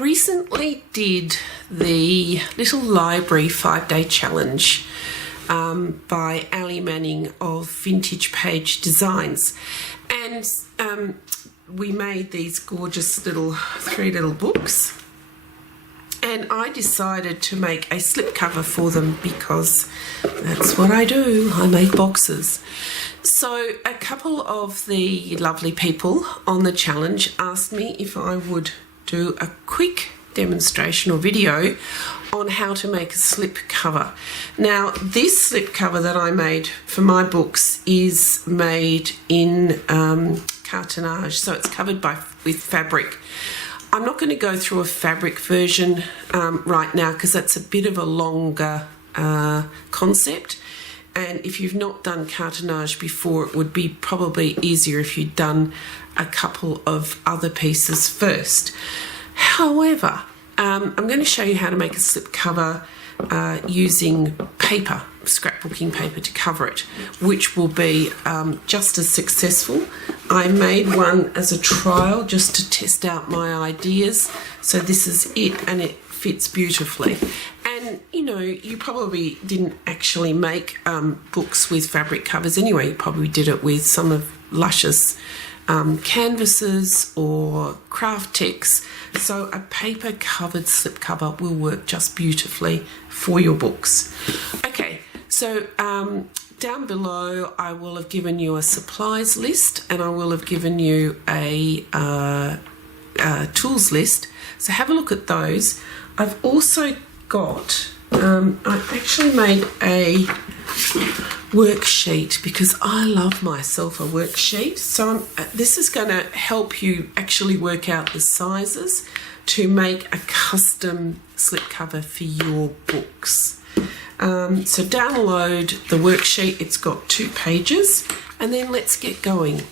recently did the Little Library 5-day challenge by Ali Manning of Vintage Page Designs, and we made these gorgeous three little books, and I decided to make a slipcover for them because that's what I do. I make boxes. So a couple of the lovely people on the challenge asked me if I would do a quick demonstration or video on how to make a slipcover. Now, this slipcover that I made for my books is made in cartonnage, so it's covered with fabric. I'm not going to go through a fabric version right now because that's a bit of a longer concept, and if you've not done cartonnage before, it would be probably easier if you'd done a couple of other pieces first. However, I'm going to show you how to make a slipcover using paper, scrapbooking paper, to cover it, which will be just as successful. I made one as a trial just to test out my ideas, so this is it, and it fits beautifully. And you know, you probably didn't actually make books with fabric covers anyway. You probably did it with some of Lush's canvases or craft text, so a paper covered slipcover will work just beautifully for your books. Okay, so down below I will have given you a supplies list, and I will have given you a tools list, so have a look at those. I've also got I actually made a worksheet because I love myself a worksheet. So this is going to help you actually work out the sizes to make a custom slipcover for your books. So download the worksheet. It's got 2 pages, and then let's get going.